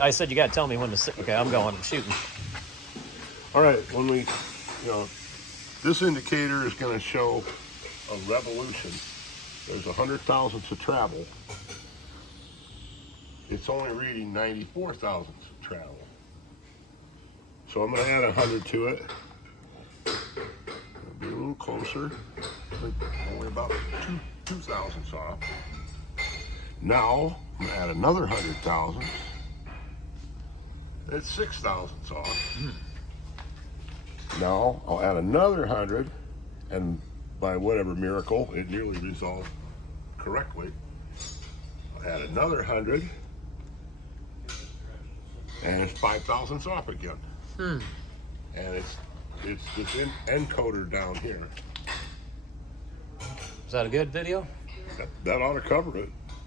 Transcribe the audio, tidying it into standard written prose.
I said you got to tell me when to sit. Okay, I'm going. I'm shooting. All right, when we, this indicator is going to show a revolution. There's 100 thousandths of travel. It's only reading 94 thousandths of travel. So I'm going to add 100 to it. Be a little closer. Only about two thousandths off. Now I'm going to add another 100 thousandths. It's 6 thousandths off. Now I'll add another 100, and by whatever miracle, it nearly resolved correctly. I'll add another 100, and it's 5 thousandths off again. And it's this encoder down here. Is that a good video? That ought to cover it.